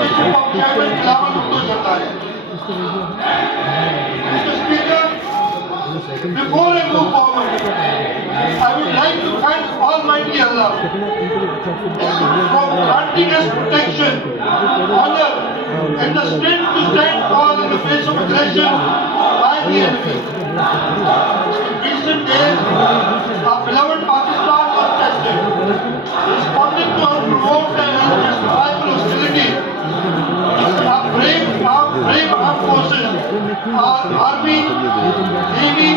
leadership of Chairman Bilawal Bhutto Sarkar. Mr. Speaker, before I move forward, I would like to thank Almighty Allah for granting us protection, honor, and the strength to stand tall in the face of aggression by the enemy. In recent days, our beloved Pakistan was tested. Responding to unprovoked and unjustifiable hostility, our brave armed forces, our army, navy,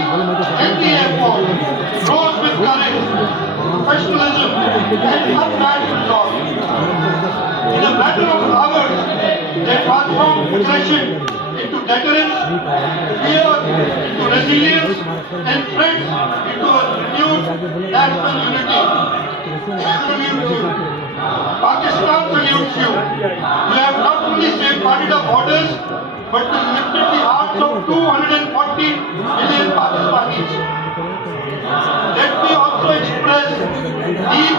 and the air force rose with courage, professionalism, and unmatched resolve. In a matter of hours, they transformed aggression into deterrence, fear into resilience, and threats into a renewed national unity. Salute you. Pakistan salutes you. You have not only safeguarded our borders, but lifted the hearts of 240 million Pakistanis. Let me also express deep